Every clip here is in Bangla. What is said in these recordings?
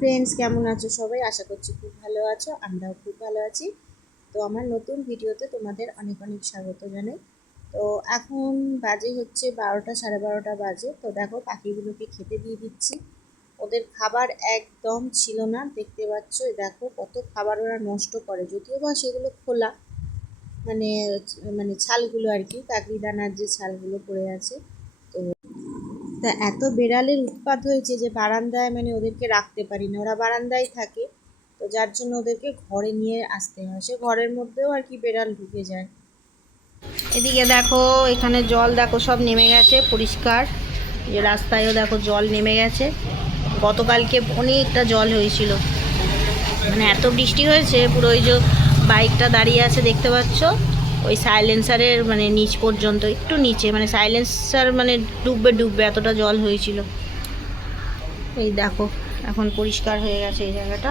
ফ্রেন্ডস কেমন আছো সবাই? আশা করছি খুব ভালো আছো, আমরাও খুব ভালো আছি। তো আমার নতুন ভিডিওতে তোমাদের অনেক অনেক স্বাগত জানাই। তো এখন বাজে হচ্ছে বারোটা, সাড়ে বারোটা বাজে। তো দেখো, পাখিগুলোকে খেতে দিয়ে দিচ্ছি। ওদের খাবার একদম ছিল না, দেখতে পাচ্ছ? দেখো, কত খাবার ওরা নষ্ট করে। যদিও বা সেগুলো খোলা মানে মানে ছালগুলো আর কি, কাকড়ি দানার যে ছালগুলো পড়ে আছে। তো এত বেড়ালের উৎপাত হয়েছে যে বারান্দায় মানে ওদেরকে রাখতে পারি না ওরা বারান্দায় থাকে, তো যার জন্য ওদেরকে ঘরে নিয়ে আসতে হয়। সে ঘরের মধ্যেও আর কি বেড়াল ঢুকে যায়। এদিকে দেখো, এখানে জল দেখো সব নেমে গেছে, পরিষ্কার। যে রাস্তায়ও দেখো জল নেমে গেছে। গতকালকে অনেকটা জল হয়েছিল। মানে এত বৃষ্টি হয়েছে, পুরো ওই যে বাইকটা দাঁড়িয়ে আছে, দেখতে পাচ্ছ? ওই সাইলেন্সারের মানে নিচ পর্যন্ত, একটু নিচে মানে সাইলেন্সার মানে ডুববে ডুববে, এতটা জল হয়েছিল। এই দেখো, এখন পরিষ্কার হয়ে গেছে এই জায়গাটা।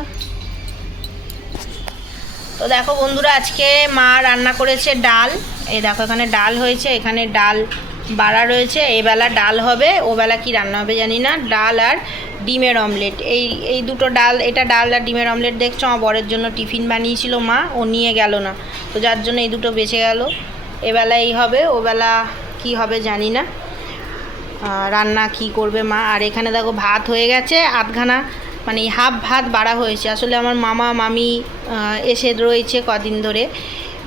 তো দেখো বন্ধুরা, আজকে মা রান্না করেছে ডাল। এই দেখো, এখানে ডাল হয়েছে, এখানে ডাল বাড়া রয়েছে, এবেলা ডাল হবে ও বেলা কি রান্না হবে জানি না, ডাল আর ডিমের অমলেট। এই এই দুটো ডাল, এটা ডাল আর ডিমের অমলেট দেখছ? আমার বরের জন্য টিফিন বানিয়েছিল মা, ও নিয়ে গেল না। তো যার জন্য এই দুটো বেঁচে গেল। এবেলা এই হবে, ওবেলা কি হবে জানি না। রান্না কি করবে মা? আর এখানে দেখো ভাত হয়ে গেছে, আধখানা মানে হাফ ভাত বাড়া হয়েছে। আসলে আমার মামা, মামি এসে রয়েছে কদিন ধরে।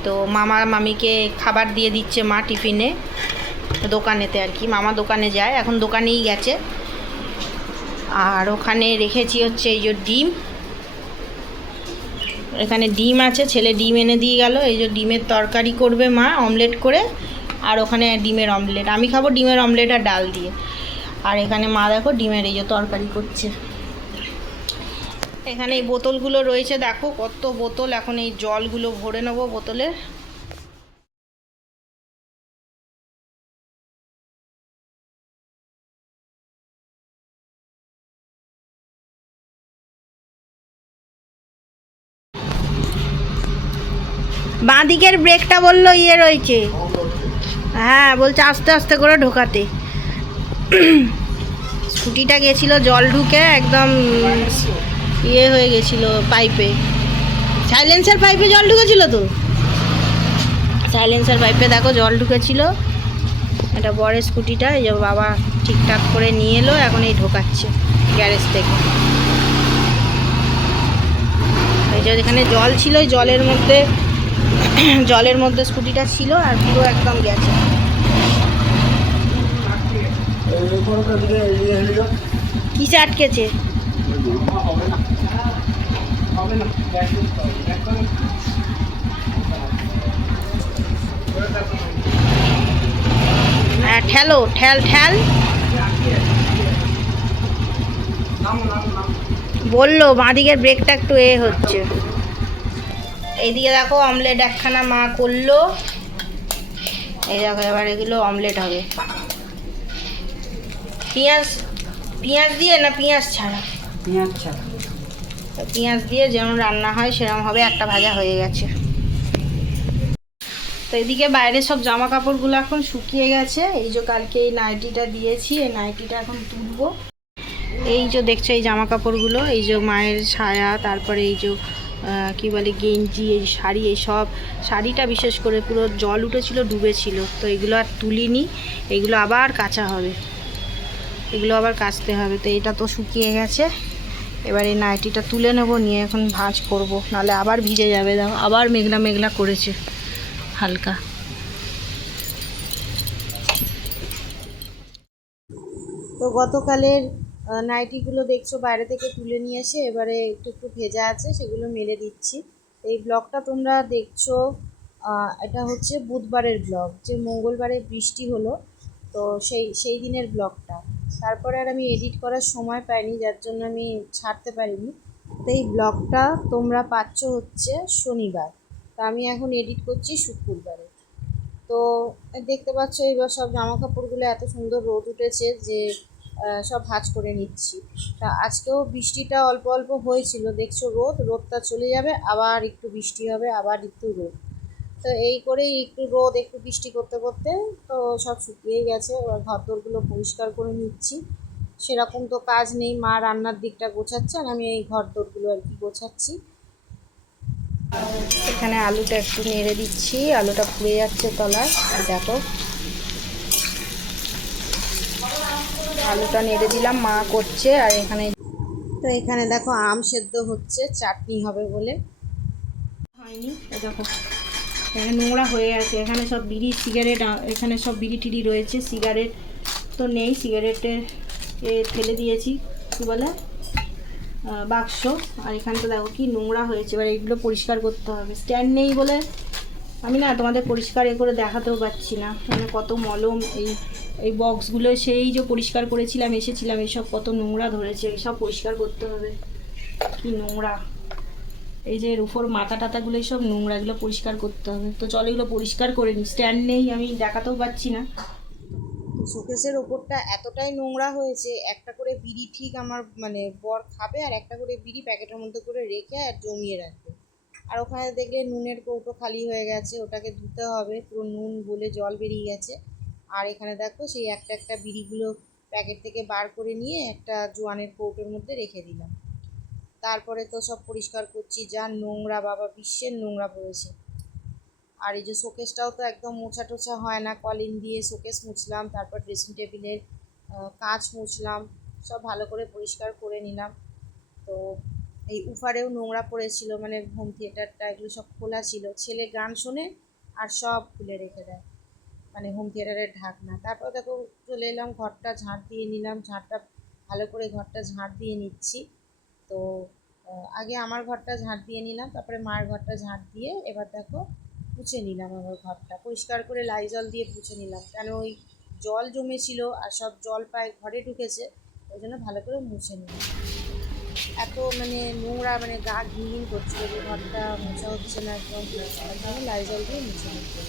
তো মামা, মামিকে খাবার দিয়ে দিচ্ছে মা টিফিনে। দোকানেতে আর কি। মামা দোকানে যায়, এখন দোকানেই গেছে। আর ওখানে রেখেছি হচ্ছে এই যে ডিম। এখানে ডিম আছে, ছেলে ডিম এনে দিয়ে গেল। এই যে ডিমের তরকারি করবে মা অমলেট করে। আর ওখানে ডিমের অমলেট। আমি খাব ডিমের অমলেট আর ডাল দিয়ে। আর এখানে মা দেখো ডিমের এই যে তরকারি করছে। এখানে এই বোতলগুলো রয়েছে, দেখো কত বোতল। এখন এই জলগুলো ভরে নেব বোতলের বাঁ দিকের ব্রেকটা বলল ইয়ে রয়েছে। হ্যাঁ বলছে আস্তে আস্তে করে ঢোকাতে। স্কুটিটা গেছিল, জল ঢুকে একদম ইয়ে হয়ে গেছিল পাইপে সাইলেন্সার পাইপে জল ঢুকেছিল তো? সাইলেন্সার পাইপে দেখো জল ঢুকেছিল। এটা বড় স্কুটিটা, এই যে বাবা ঠিকঠাক করে নিয়ে এলো, এখন এই ঢোকাচ্ছে গ্যারেজ থেকে। এই যে এখানে জল ছিল জলের মধ্যে জলের মধ্যে স্কুটিটা ছিল আর পুরো একদম গেছে। কিসে আটকেছে হ্যাঁ ঠেলো, ঠেল ঠেল। বলল, বাঁদিকের ব্রেকটা একটু এ হচ্ছে। এইদিকে দেখো অমলেট একখানা মা করল। এই দেখো এবার এগুলো অমলেট হবে। পেঁয়াজ পেঁয়াজ দিয়ে না পেঁয়াজ ছাড়া? পেঁয়াজ ছাড়া। পেঁয়াজ দিয়ে যেমন রান্না হয় সেরকম হবে একটা ভাজা হয়ে গেছে। তো এদিকে বাইরে সব জামা কাপড়গুলো এখন শুকিয়ে গেছে। এই যে কালকে এই নাইটিটা দিয়েছি এই নাইটিটা এখন তুলবো। এই যে দেখছ এই জামা কাপড়গুলো এই যে মায়ের ছায়া তারপরে এই যে কি বলে, গেঞ্জি, এই শাড়ি, এই সব। শাড়িটা বিশেষ করে পুরো জল উঠেছিল, ডুবেছিল। তো এগুলো আর তুলিনি, এগুলো আবার কাচা হবে। এগুলো আবার কাচতে হবে। তো এটা তো শুকিয়ে গেছে। এবার এই নাইটিটা তুলে নেব, নিয়ে এখন ভাঁজ করব। নাহলে আবার ভিজে যাবে, দেখো, আবার মেঘলা মেঘলা করেছে, হালকা। তো গতকালের নাইটিগুলো দেখছ বাইরে থেকে তুলে নিয়ে এসে এবারে একটু একটু ভেজা আছে, সেগুলো মেলে দিচ্ছি। এই ব্লগটা তোমরা দেখছ এটা হচ্ছে বুধবারের ব্লগ, যে মঙ্গলবারে বৃষ্টি হলো, তো সেই সেই দিনের ব্লগটা। তারপরে আর আমি এডিট করার সময় পাইনি, যার জন্য আমি ছাড়তে পারিনি। তো এই ব্লগটা তোমরা পাচ্ছ হচ্ছে শনিবার। তা আমি এখন এডিট করছি শুক্রবারে। তো দেখতে পাচ্ছ এবার সব জামা কাপড়গুলো এত সুন্দর রোদ উঠেছে যে সব ভাঁজ করে নিচ্ছি। তা আজকেও বৃষ্টিটা অল্প অল্প হয়েছিল, দেখছ রোদ, রোদটা চলে যাবে, আবার একটু বৃষ্টি হবে, আবার একটু রোদ। তো এই করেই একটু রোদ, একটু বৃষ্টি করতে করতে তো সব শুকিয়ে গেছে, এবার ঘরদোরগুলো পরিষ্কার করে নিচ্ছি। সেরকম তো কাজ নেই, মা রান্নার দিকটা গোছাচ্ছে আর আমি এই ঘর দোরগুলো আর কি গোছাচ্ছি। এখানে আলুটা একটু নেড়ে দিচ্ছি, আলুটা পুড়ে যাচ্ছে তলায়, দেখো। আলুটা নেড়ে দিলাম মা করছে আর এখানে তো এখানে দেখো আম সেদ্ধ হচ্ছে চাটনি হবে বলে। হয়নি দেখো এখানে নোংরা হয়ে আছে এখানে সব বিড়ি সিগারেট এখানে সব বিড়ি টিড়ি রয়েছে সিগারেট তো নেই সিগারেটের এ ফেলে দিয়েছি কী বলে বাক্স আর এখানে তো দেখো কি নোংরা হয়েছে এবার এইগুলো পরিষ্কার করতে হবে। স্ট্যান্ড নেই বলে আমি না তোমাদের পরিষ্কার এ করে দেখাতেও পাচ্ছি না মানে কত মলম এই এই বক্সগুলো সেই যে পরিষ্কার করেছিলাম, এসেছিলাম, এসব কত নোংরা ধরেছে, এসব পরিষ্কার করতে হবে। কি নোংরা। এই যে এর উপর মাথা টাতাগুলো সব নোংরা, এগুলো পরিষ্কার করতে হবে। তো চলো এগুলো পরিষ্কার করে নিই। স্ট্যান্ড নেই, আমি দেখাতেও পাচ্ছি না। শোকেসের ওপরটা এতটাই নোংরা হয়েছে, একটা করে বিড়ি ঠিক আমার মানে বর খাবে আর একটা করে বিড়ি প্যাকেটের মধ্যে করে রেখে আর জমিয়ে রাখবে। আর ওখানে দেখলে নুনের কৌটো খালি হয়ে গেছে, ওটাকে ধুতে হবে, পুরো নুন বলে জল বেরিয়ে গেছে। আর এখানে দেখো সেই একটা একটা বিড়িগুলো প্যাকেট থেকে বার করে নিয়ে একটা জোয়ানের কৌটোর মধ্যে রেখে দিলাম। তারপরে তো সব পরিষ্কার করছি, যা নোংরা বাবা, বিশ্বের নোংরা পড়েছে। আর এই যে শোকেসটাও তো একদম মোছা টোছা হয় না, কলিন দিয়ে শোকেস মুছলাম, তারপর ড্রেসিং টেবিলের কাঁচ মুছলাম, সব ভালো করে পরিষ্কার করে নিলাম। তো এই উফারেও নোংরা পড়েছিল মানে হোম থিয়েটারটা এগুলো সব খোলা ছিল। ছেলে গান শোনে আর সব খুলে রেখে দেয়। মানে হোম থিয়েটারের ঢাকনা। তারপর দেখো চলে এলাম, ঘরটা ঝাঁট দিয়ে নিলাম। ঝাঁটটা ভালো করে ঘরটা ঝাঁট দিয়ে নিচ্ছি। তো আগে আমার ঘরটা ঝাঁট দিয়ে নিলাম, তারপরে মার ঘরটা ঝাঁট দিয়ে এবার দেখো পুছে নিলাম আমার ঘরটা। পরিষ্কার করে লাইজল দিয়ে পুছে নিলাম। কেন ওই জল জমেছিল আর সব জল প্রায় ঘরে ঢুকেছে, ওই জন্য ভালো করে মুছে নিলাম। এত মানে নোংরা মানে গা ঘিন করছিল যে ঘরটা মোছা হচ্ছে না, একদম একদম লাইজল দিয়ে মুছে নিতে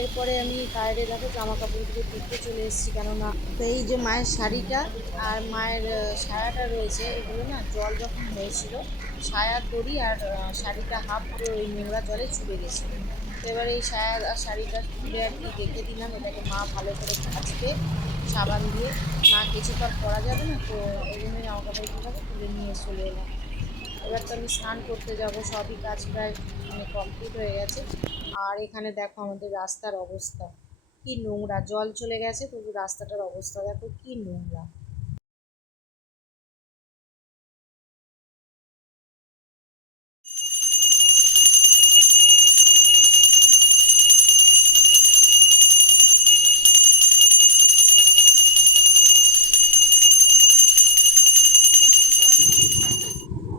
এরপরে আমি বাইরে দেখো জামা কাপড়গুলো দেখতে চলে এসেছি, কেননা এই যে মায়ের শাড়িটা আর মায়ের সায়াটা রয়েছে, এগুলো না জল যখন হয়েছিল, সায়ার দড়ি আর শাড়িটা হাফ করে ওই নোংরা জলে চুবে গেছিল। তো এবার এই সায়া, আর শাড়িটা তুলে আর কি রেখে দিলাম, এটাকে মা ভালো করে ভাজবে, সাবান দিয়ে। না কিছু তো আর করা যাবে না, তো ওই জন্য জামা কাপড়গুলোকে তুলে নিয়ে চলে এলাম। এবার তো আমি স্নান করতে যাব, সবই কাজ প্রায় মানে কমপ্লিট হয়ে গেছে। আর এখানে দেখো আমাদের রাস্তার অবস্থা। কি নোংরা, জল চলে গেছে, তবু রাস্তাটার অবস্থা দেখো, কি নোংরা।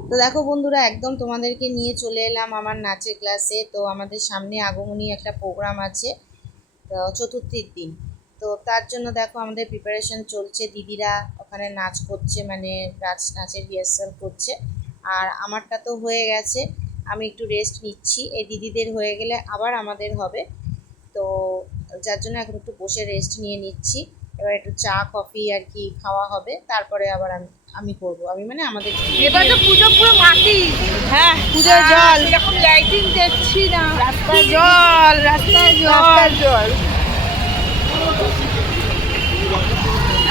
তো দেখো বন্ধুরা, একদম তোমাদেরকে নিয়ে চলে এলাম আমার নাচের ক্লাসে তো আমাদের সামনে আগমনী একটা প্রোগ্রাম আছে চতুর্থীর দিন। তো তার জন্য দেখো আমাদের প্রিপারেশন চলছে। দিদিরা ওখানে নাচ করছে মানে নাচ, নাচের রিহার্সাল করছে। আর আমারটা তো হয়ে গেছে, আমি একটু রেস্ট নিচ্ছি। এই দিদিদের হয়ে গেলে আবার আমাদের হবে। তো যার জন্য এখন একটু বসে রেস্ট নিয়ে নিচ্ছি। এবার একটু চা কফি আর কি খাওয়া হবে। তারপরে আবার আমি আমি করব। আমি মানে আমাদের এবার তো পুজো পুরো মাটি। হ্যাঁ পুজোর জল। এরকম লাইটিং দেখছি না। রাস্তায় জল রাস্তায় জল। জল।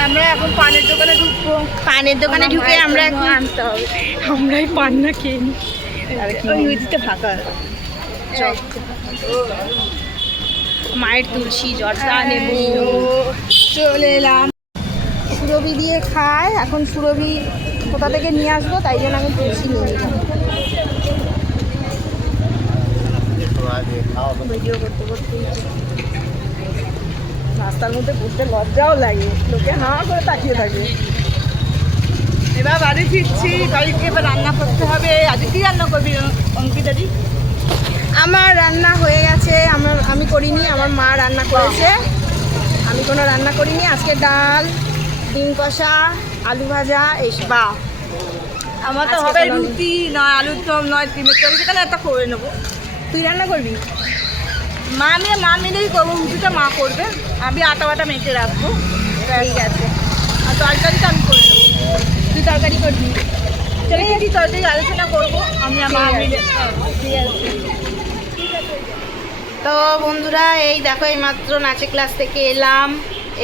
আমরা এখন পানের দোকানে ঢুকবো। পানের দোকানে ঢুকে আমরা এখন আনতে হবে। আমরাই পান না খেয়ে নিই। নদীতে ফাঁকা। মায়ের তুলসী জলটা নেব চলে এলাম। সুরভি দিয়ে খায়। এখন সুরভি কোথা থেকে নিয়ে আসব, তাই জন্য আমি তুলসী নিয়ে নিলাম। রাস্তার মধ্যে বসতে লজ্জাও লাগে। লোকে হা করে তাকিয়ে থাকে। এবার বাড়ি ফিরছি। বাড়িতে এবার রান্না করতে হবে। আজ কি রান্না করবি অঙ্কিতাদি আমার রান্না হয়ে গেছে। আমার, আমি করিনি, আমার মা রান্না করেছে। আমি কোনো রান্না করিনি আজকে ডাল ডিম কষা আলু ভাজা এইসব। বা আমার তো হবে রুটি নয় আলুর দম নয় ডিমের তরকারি সেখানে একটা করে নেব। তুই রান্না করবি? মা মিলে মা মিলেই করব রুটিটা মা করবে। আমি আটা বাটা মেখে রাখব। ঠিক আছে। আর তরকারিটা আমি করে নেব। তুই তরকারি করবি? চলে কি তরকারি আলোচনা করব। আমি আমার মা ঠিক আছে। মিলে ঠিক আছে। তো বন্ধুরা, এই দেখো এই মাত্র নাচের ক্লাস থেকে এলাম।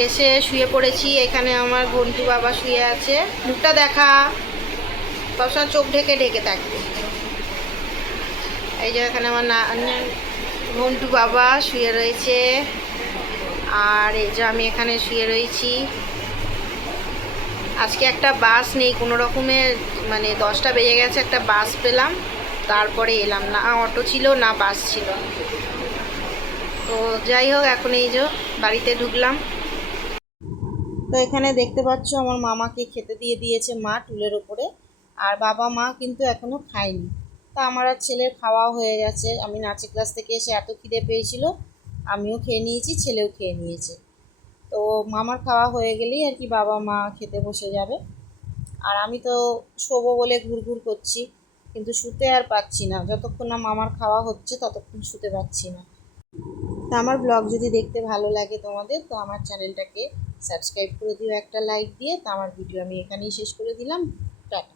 এসে শুয়ে পড়েছি। এখানে আমার ঘন্টু বাবা শুয়ে আছে। মুখটা দেখা। সবসময় চোখ ঢেকে ঢেকে থাকবে। এই যে এখানে আমার না বাবা শুয়ে রয়েছে। আর এই যে আমি এখানে শুয়ে রয়েছি। আজকে একটা বাস নেই, কোনো রকমে মানে দশটা বেজে গেছে, একটা বাস পেলাম। তারপরে এলাম। না, অটো ছিল, না বাস ছিল। তো যাই হোক, এখন এই যে বাড়িতে ঢুকলাম। তো এখানে দেখতে পাচ্ছ আমার মামাকে খেতে দিয়ে দিয়েছে মা টুলের ওপরে, আর বাবা মা কিন্তু এখনও খায়নি। তা আমার আর ছেলের খাওয়া হয়ে গেছে। আমি নাচের ক্লাস থেকে এসে এত খিদে পেয়েছিল, আমিও খেয়ে নিয়েছি, ছেলেও খেয়ে নিয়েছে। তো মামার খাওয়া হয়ে গেলেই আর কি বাবা মা খেতে বসে যাবে। আর আমি তো শোবো বলে ঘুরঘুর করছি, কিন্তু শুতে আর পাচ্ছি না। যতক্ষণ না মামার খাওয়া হচ্ছে, ততক্ষণ শুতে পাচ্ছি না। তা আমার ব্লগ যদি দেখতে ভালো লাগে তোমাদের, তো আমার চ্যানেলটাকে সাবস্ক্রাইব করে দিও একটা লাইক দিয়ে। তো আমার ভিডিও আমি এখানেই শেষ করে দিলাম। টাটা।